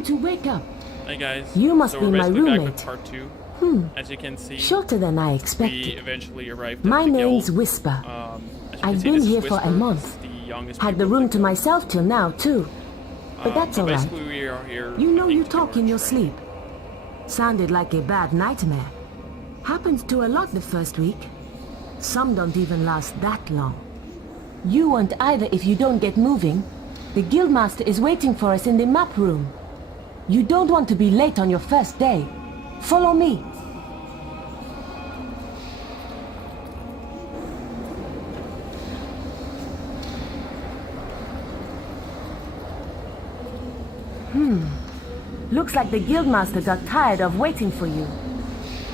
Time to wake up. Hey guys. You must so be we're my basically back roommate. with part 2. As you can see, Shorter than I we expected. eventually arrived at My the name's guild. Whisper. As you can I've see, been this is here for a Whisper. month. This is the youngest Had the people room of to guild. myself till now, too. But that's But alright. basically we are here. You know I think, you to do talk our in your training. sleep. Sounded like a bad nightmare. Happens to a lot the first week. Some don't even last that long. You won't either if you don't get moving. The guildmaster is waiting for us in the map room. You don't want to be late on your first day. Follow me. Looks like the guildmaster got tired of waiting for you.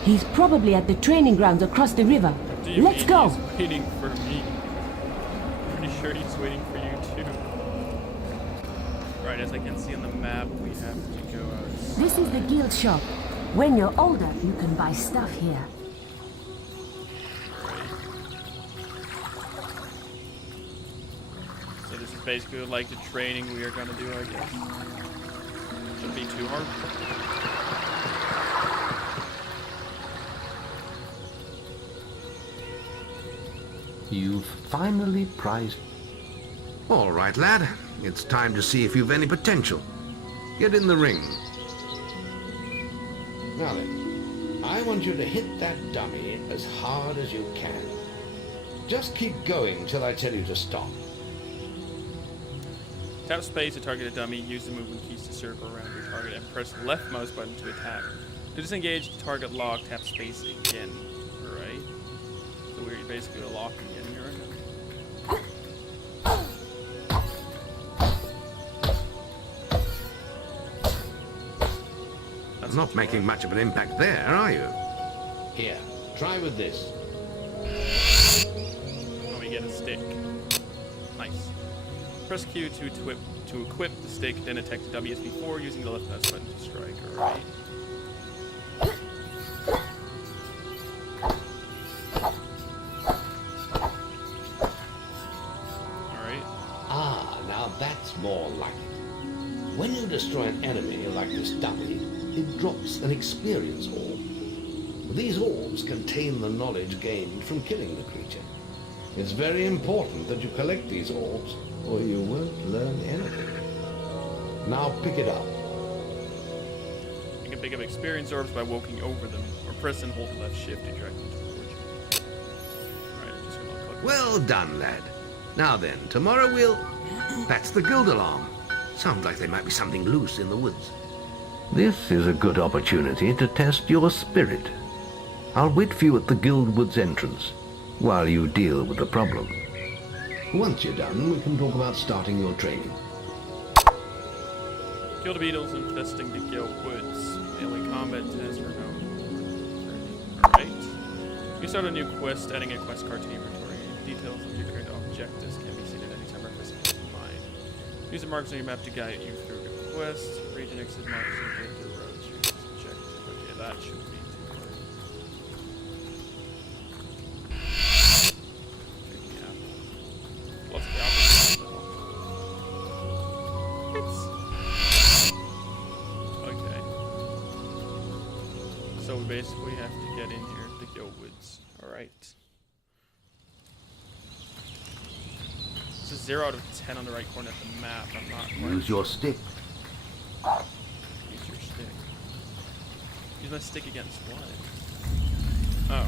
He's probably at the training grounds across the river. Do you Let's mean go. He's waiting for me. Pretty sure he's waiting for you too. Right, as I can see on the map, we have to go outside. This is the guild shop. When you're older, you can buy stuff here. So this is basically like the training we are gonna do, I guess. Shouldn't be too hard. You've finally prized... All right, lad. It's time to see if you've any potential. Get in the ring. Now then, I want you to hit that dummy as hard as you can. Just keep going till I tell you to stop. Tap space to target a dummy, use the movement keys to circle around your target, and press the left mouse button to attack. To disengage the target lock, tap space again. Alright. So we're basically locking in here right now. Not making much of an impact there, are you? Here, try with this. Oh, we get a stick. Nice. Press Q to equip the stick, then attack the dummy as before, using the left mouse button to strike. Alright. Alright. Ah, now that's more like it. When you destroy an enemy like this dummy, it drops an experience orb. These orbs contain the knowledge gained from killing the creature. It's very important that you collect these orbs, or you won't learn anything. Now pick it up. You can pick up experience orbs by walking over them, or press and hold left shift to drag them towards you. Alright, I'm just gonna click. Well done, lad. Now then, tomorrow we'll... That's the guild alarm. Sounds like there might be something loose in the woods. This is a good opportunity to test your spirit. I'll wait for you at the guild woods entrance, while you deal with the problem. Once you're done, we can talk about starting your training. Kill the beetles infesting the guild woods. Melee combat test or no. Alright. You start a new quest, adding a quest card to your inventory. Details of your current objectives can be seen at any time by pressing mine. Use the marks on your map to guide you through the quest. Region exit marks indicate the roads you must objective. Okay, that shouldn't be too hard. Drinking apple. Lots of apples. Okay. So we basically have to get in here to Guild Woods. Alright. This is 0 out of 10 on the right corner of the map. I'm not quite Use your stick. Use your stick. Use my stick against what? Oh.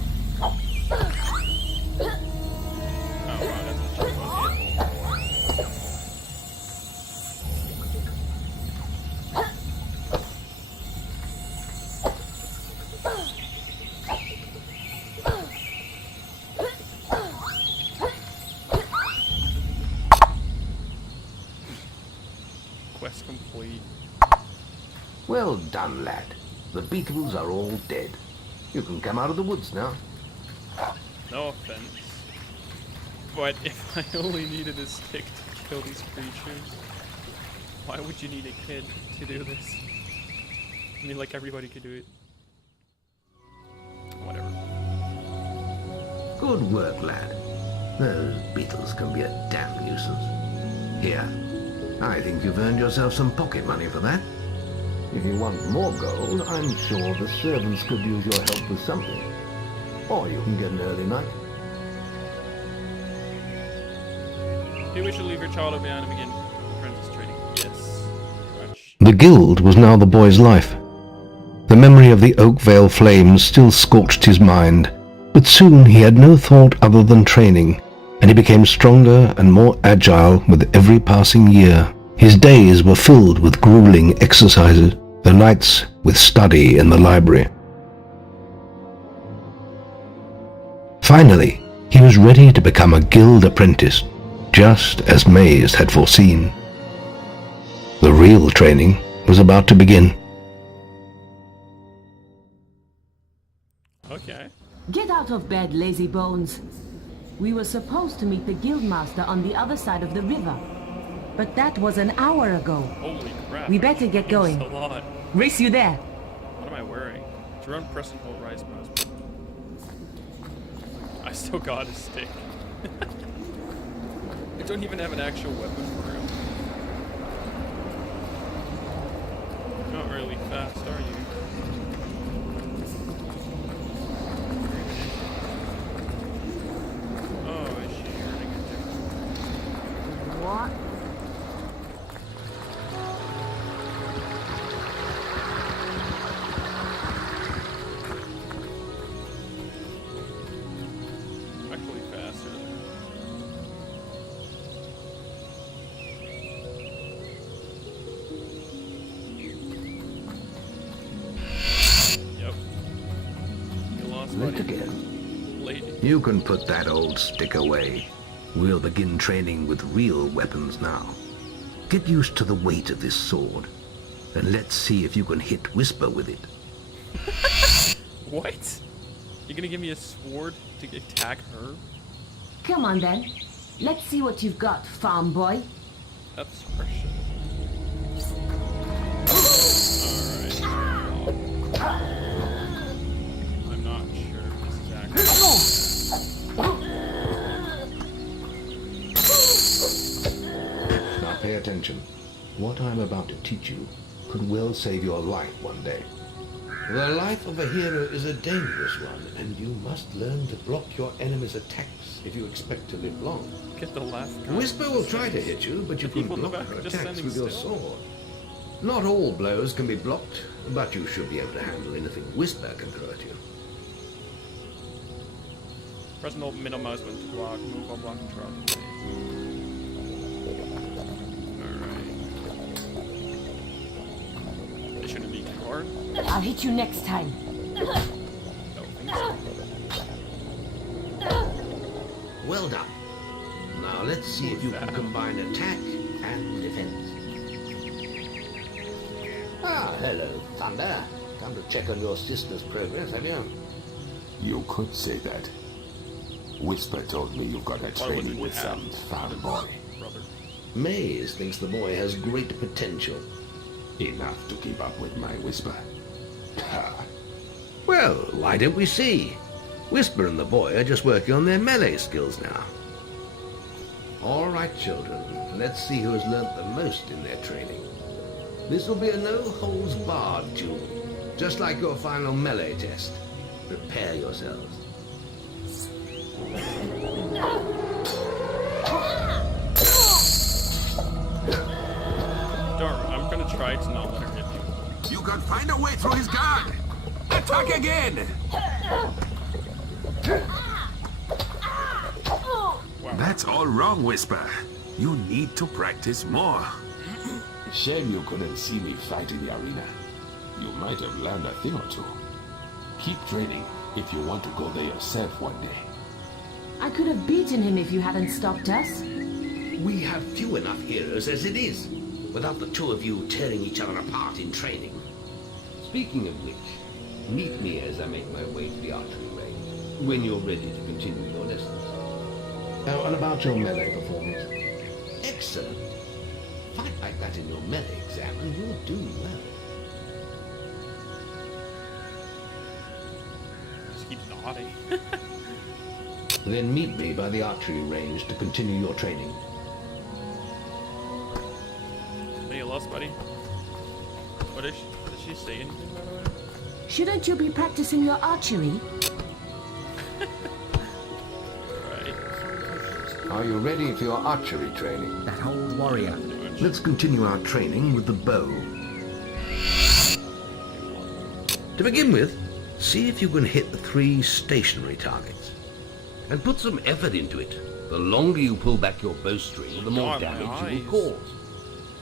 Oh wow, that's a cheap one hit. Quest complete. Well done, lad. The beetles are all dead. You can come out of the woods now. No offense. But if I only needed a stick to kill these creatures, why would you need a kid to do this? I mean, like, everybody could do it. Whatever. Good work, lad. Those beetles can be a damn nuisance. Here, I think you've earned yourself some pocket money for that. If you want more gold, I'm sure the servants could use your help with something. Or you can get an early night. Maybe we should leave your child behind and begin apprentice training. Yes. Much. The guild was now the boy's life. The memory of the Oakvale flames still scorched his mind, but soon he had no thought other than training, and he became stronger and more agile with every passing year. His days were filled with grueling exercises, the nights with study in the library. Finally, he was ready to become a guild apprentice, just as Maze had foreseen. The real training was about to begin. Okay. Get out of bed, lazy bones. We were supposed to meet the guildmaster on the other side of the river. But that was an hour ago. Holy crap. We better get going. That's a lot. Race you there. What am I wearing? To run, press and hold rise mouse. I still got a stick. I don't even have an actual weapon for him. Not really fast, are you? Oh, is she earning a different? What? Actually faster. Yep. You lost Late buddy. again. Late. You can put that old stick away. We'll begin training with real weapons now. Get used to the weight of this sword, and let's see if you can hit Whisper with it. What? You're gonna give me a sword to attack her? Come on then. Let's see what you've got, farm boy. That's precious. Alright. I'm not sure if this is accurate. Now pay attention. What I'm about to teach you could well save your life one day. The life of a hero is a dangerous one, and you must learn to block your enemy's attacks if you expect to live long. Get the laugh guy. Whisper will try to hit you, but you can people in the block back her are just attacks standing with your still. sword. Not all blows can be blocked, but you should be able to handle anything Whisper can throw at you. Press and hold middle mouse button to block. Move while blocking trial to play. Alright. It shouldn't be too hard. I'll hit you next time. Don't think so. Well done. Now let's see if you can combine attack and defense. Ah, hello, Thunder. Come to check on your sister's progress, have you? You could say that. Whisper told me you've got a Why would training it with have? some farm boy. Brother. Maze thinks the boy has great potential. Enough to keep up with my Whisper. Ha! Well, why don't we see? Whisper and the boy are just working on their melee skills now. All right, children. Let's see who has learnt the most in their training. This will be a no-holds-barred duel, just like your final melee test. Prepare yourselves. Darn, I'm gonna try to not let her hit you. You can find a way through his guard! Attack again! Wow. That's all wrong, Whisper. You need to practice more. Shame you couldn't see me fight in the arena. You might have learned a thing or two. Keep training if you want to go there yourself one day. I could have beaten him if you hadn't stopped us. We have few enough heroes as it is, without the two of you tearing each other apart in training. Speaking of which, meet me as I make my way to the archery range, when you're ready to continue your lessons. Now, and about your melee performance. Excellent. Fight like that in your melee exam and you'll do well. Just keep nodding. Then meet me by the archery range to continue your training. Hey, you lost, buddy. What is she? she say anything, by the way? Shouldn't you be practicing your archery? Right. Are you ready for your archery training? That old warrior. Let's continue our training with the bow. To begin with, see if you can hit the 3 stationary targets. And put some effort into it. The longer you pull back your bowstring, the more God, my damage you eyes. will cause.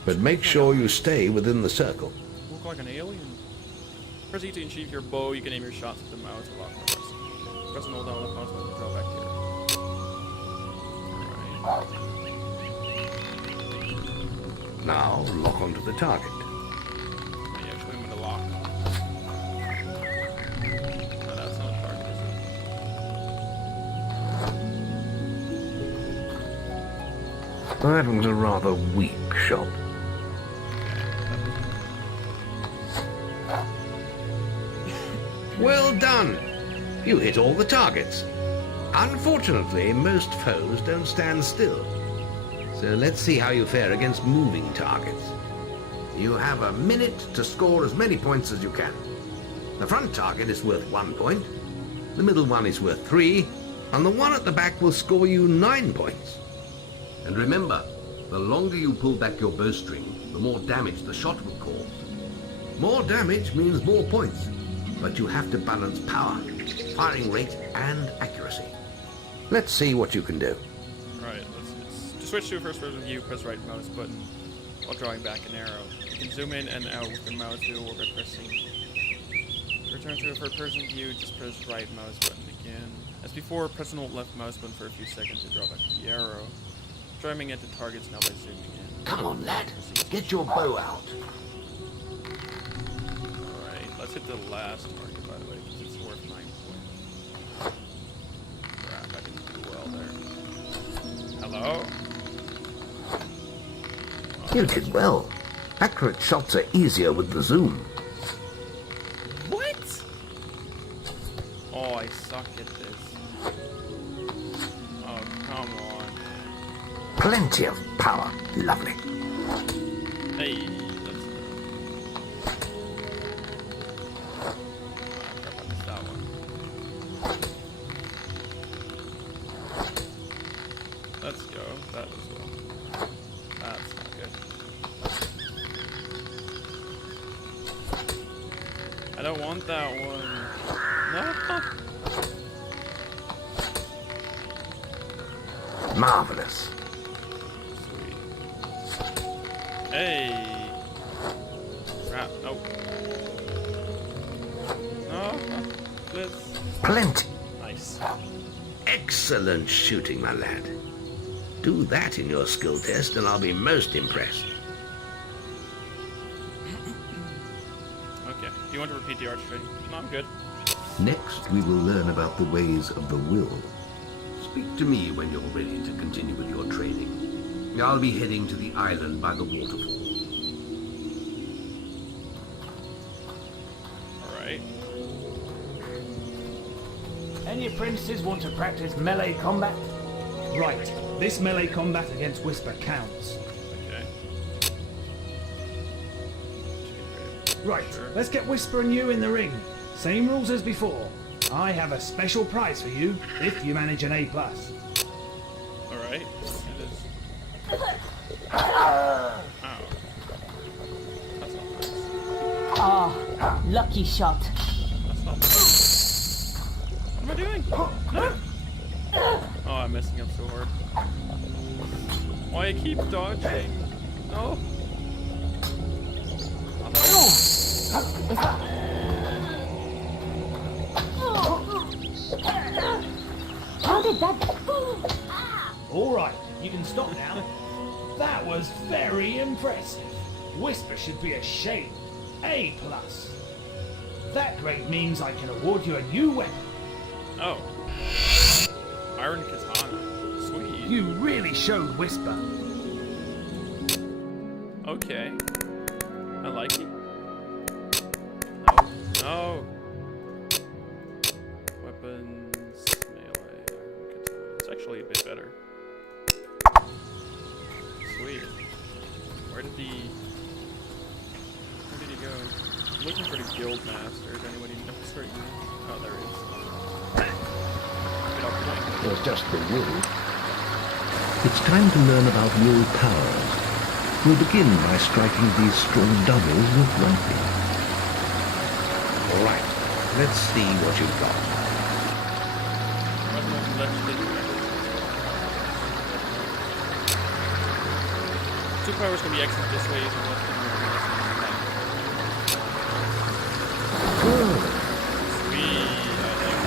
But make sure you stay within the circle. Look like an alien. Press E to achieve your bow. You can aim your shots with the mouse or lock press. Press and hold down the mouse button to draw back here. Alright. Now, lock onto the target. Yeah, actually I'm gonna lock. No, that's not a target, is it? That was a rather weak shot. Well done! You hit all the targets. Unfortunately, most foes don't stand still. So let's see how you fare against moving targets. You have a minute to score as many points as you can. The front target is worth 1 point, the middle one is worth 3, and the one at the back will score you 9 points. And remember, the longer you pull back your bowstring, the more damage the shot will cause. More damage means more points, but you have to balance power, firing rate, and accuracy. Let's see what you can do. Alright, to switch to a first person view, press right mouse button while drawing back an arrow. You can zoom in and out with the mouse wheel or by pressing. To return to a first person view, just press right mouse button again. As before, press and hold left mouse button for a few seconds to draw back the arrow. Driving at the targets now by zooming in. Come on, lad. Get your bow out. Alright, let's hit the last target, by the way, because it's worth 9 points. Crap, I didn't do well there. Hello? You did well. Accurate shots are easier with the zoom. What? Oh, I suck at this. Oh, come on. Plenty of power. Lovely. Hey, let's... crap, I missed that one. Let's go. That was well. That's not good. I don't want that one. No. Marvelous. Sweet. Hey. Crap. Nope. No. Blitz. Plenty. Nice. Excellent shooting, my lad. Do that in your skill test and I'll be most impressed. Okay. Do you want to repeat the arch training? No, I'm good. Next, we will learn about the ways of the will. Speak to me when you're ready to continue with your training. I'll be heading to the island by the waterfall. Alright. Any apprentices want to practice melee combat? Right, this melee combat against Whisper counts. Okay. Right, Sure. let's get Whisper and you in the ring. Same rules as before. I have a special prize for you if you manage an A+. Alright. It is. Ow. That's not nice. Ah, lucky shot. That's not nice. What am I doing? No! Oh, I'm messing up so hard. Why I keep dodging? No! How did that... All right, you can stop now. That was very impressive. Whisper should be ashamed. A+. That grade means I can award you a new weapon. Oh. Iron Katana. Sweet. You really showed Whisper. Okay. I like it. No. No. Weapons, melee, iron katana. It's actually a bit better. Sweet. Where did he go? looking for the guild master. Is anybody knows where he is? Oh, there he is. There's just the will. It's time to learn about will powers. We'll begin by striking these straw dummies with lightning. All right, let's see what you've got. Two powers can be exited this way using left and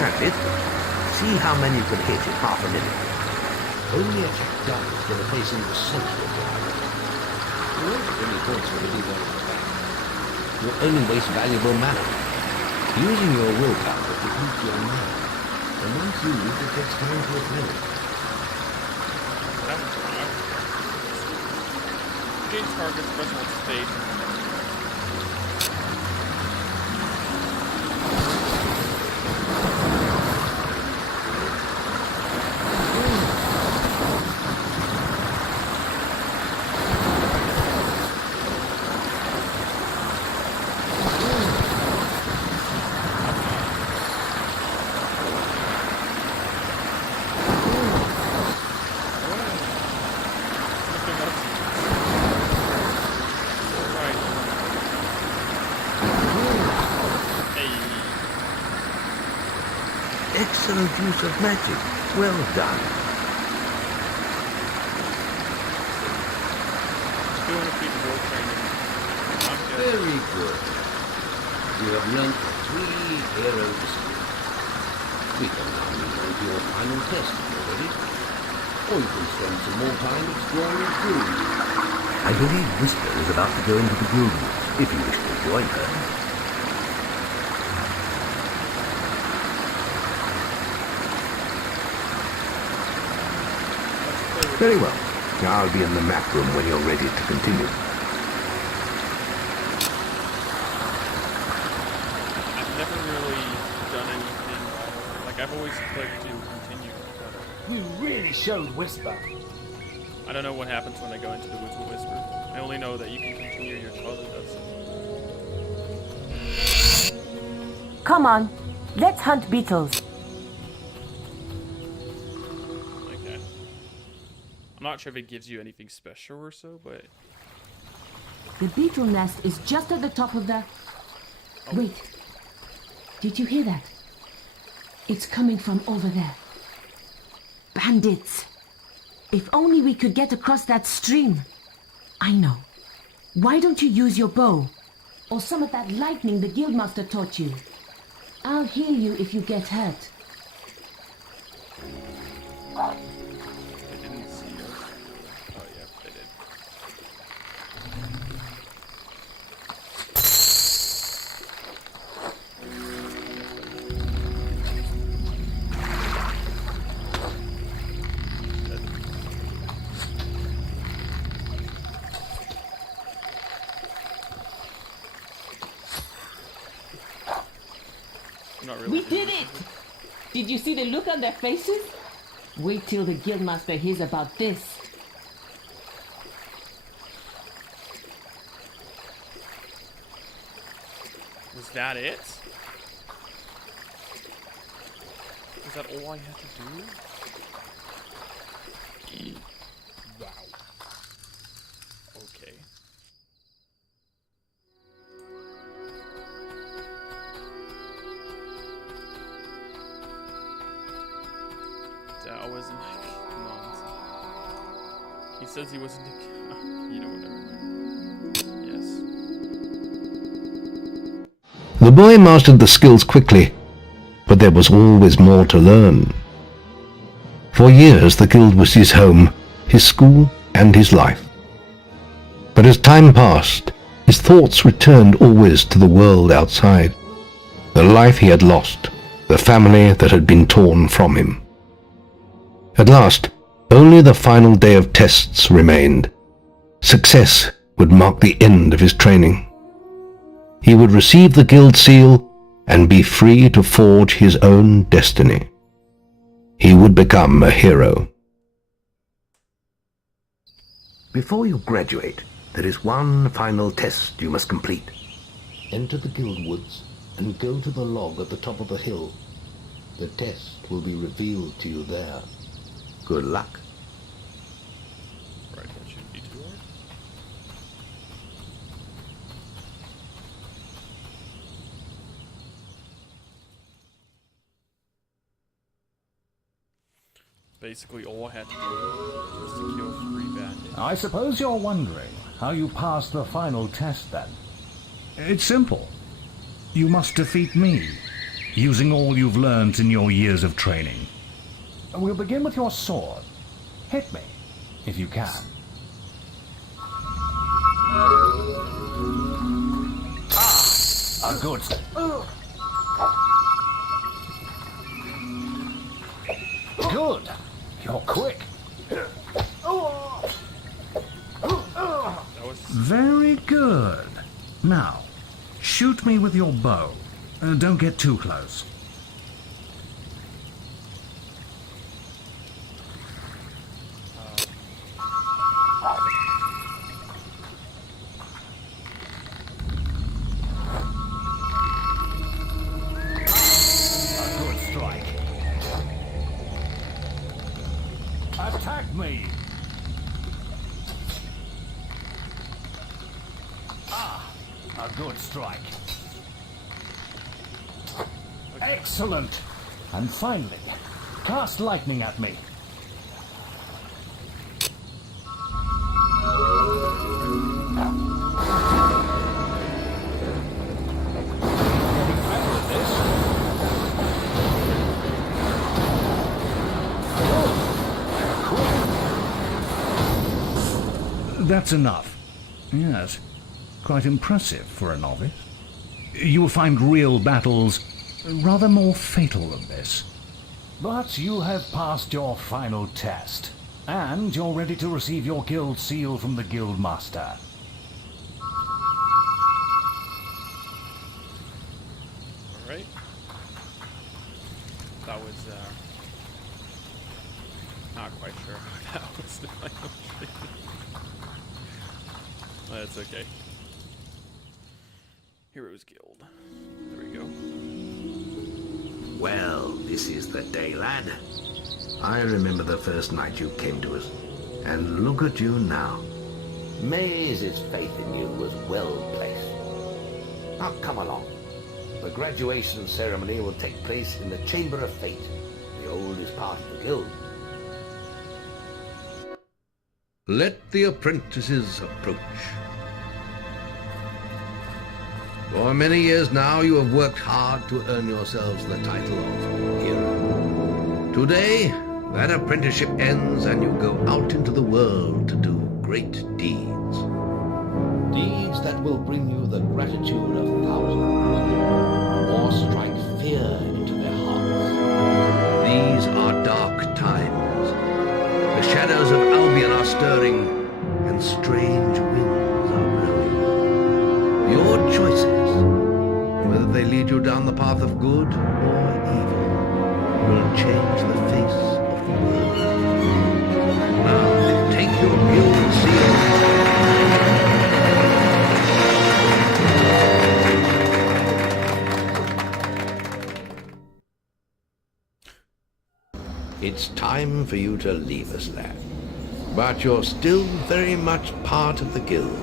That's it. See how many you can hit in half a minute. Only attack doubles when they're facing the center of the island. You won't get any points when you do that in the back. You'll only waste valuable mana. Using your willpower to keep your mana. And once used, it takes time to replenish. Change target's personal state. Excellent use of magic. Well done. Doing a feat of war training. Very good. You have learnt 3 hero skills. We can now move on to your final test if you're ready. Or you can spend some more time exploring the guild. I believe Whisper is about to go into the guild, if you wish to join her. Very well. I'll be in the map room when you're ready to continue. I've never really done anything. Like, I've always clicked to continue. But, You really showed Whisper. I don't know what happens when I go into the woods with Whisper. I only know that you can continue your childhood does. Come on, let's hunt beetles. Okay. I'm not sure if it gives you anything special or so, but... The beetle nest is just at the top of the... Wait. Did you hear that? It's coming from over there. Bandits. If only we could get across that stream. I know. Why don't you use your bow? Or some of that lightning the guildmaster taught you. I'll heal you if you get hurt. They didn't see us. Oh yeah, they did. Not really. We did it! Did you see the look on their faces? Wait till the guildmaster hears about this. Was that it? Was that all I had to do? Wow. Okay. That wasn't like nonsense. He says he wasn't a... You know, whatever. Yes. The boy mastered the skills quickly, but there was always more to learn. For years the guild was his home, his school, and his life. But as time passed, his thoughts returned always to the world outside, the life he had lost, the family that had been torn from him. At last, only the final day of tests remained. Success would mark the end of his training. He would receive the guild seal and be free to forge his own destiny. He would become a hero. Before you graduate, there is one final test you must complete. Enter the guild woods and go to the log at the top of the hill. The test will be revealed to you there. Good luck. Right, that shouldn't be too hard. Basically, all I had to do was to kill 3 bandits. I suppose you're wondering how you passed the final test then. It's simple. You must defeat me, using all you've learned in your years of training. We'll begin with your sword. Hit me, if you can. Ah, a good... Good. You're quick. That was... Very good. Now, shoot me with your bow. Don't get too close. A good strike. Attack me! Ah, a good strike. Excellent! And finally, cast lightning at me. Getting better at this. Good. That's enough. Yes, quite impressive for a novice. You will find real battles rather more fatal than this. But you have passed your final test, and you're ready to receive your guild seal from the guild master. Alright. That was, not quite sure how that was the final thing. That's okay. Heroes Guild. There we go. Well, this is the day, lad. I remember the first night you came to us. And look at you now. Maze's faith in you was well placed. Now come along. The graduation ceremony will take place in the Chamber of Fate, the oldest part of the guild. Let the apprentices approach. For many years now you have worked hard to earn yourselves the title of hero. Today, that apprenticeship ends and you go out into the world to do great deeds. Deeds that will bring you the gratitude of thousands, or strike fear into their hearts. These are dark times. The shadows of Albion are stirring, and strange winds are blowing. Your choices, whether they lead you down the path of good or evil, will change the face of the world. Now, take your guild seal. It's time for you to leave us, lad. But you're still very much part of the guild.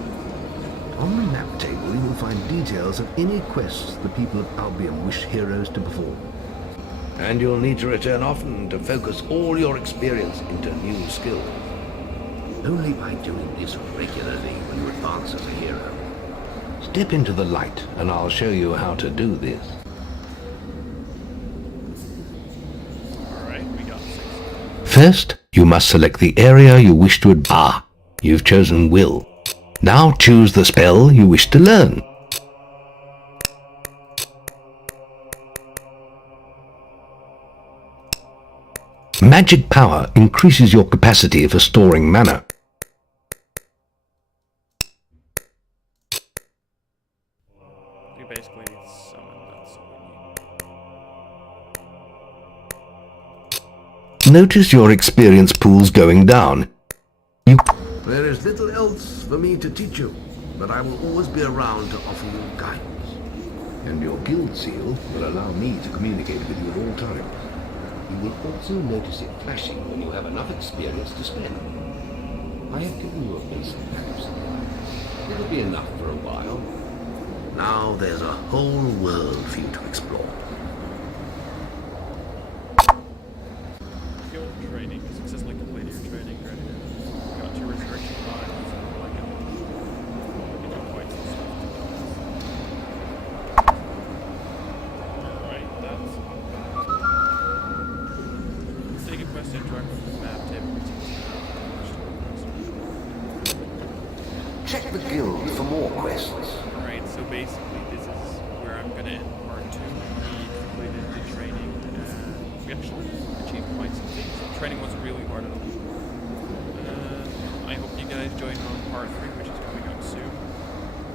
On the map table, you will find details of any quests the people of Albion wish heroes to perform. And you'll need to return often to focus all your experience into new skills. Only by doing this regularly will you advance as a hero. Step into the light, and I'll show you how to do this. Alright, we got 6. First, you must select the area you wish to advance. You've chosen Will. Now choose the spell you wish to learn. Magic power increases your capacity for storing mana. We basically need to summon, that's all we need. Notice your experience pools going down. There is little else for me to teach you, but I will always be around to offer you guidance. and your guild seal will allow me to communicate with you at all times. You will also notice it flashing when you have enough experience to spend. I have given you a basic map. It'll be enough for a while. Now there's a whole world for you to explore. Guild training. Successfully completed your training. Ready. Got your resurrection vibes. Like it. You got quite some stuff to do. Alright, that's take a quest and interact with the map table. Check the guild for more quests. Alright, so basically this is where I'm gonna end part 2. We completed the training and we actually achieved quite some things. The training wasn't really hard at all. I hope you guys join on part 3, which is coming up soon.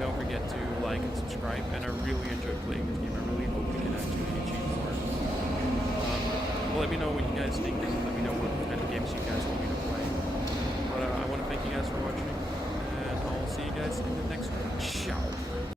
Don't forget to like and subscribe, and I really enjoyed playing this game. I really hope we can actually achieve more. Let me know what you guys think, and let me know what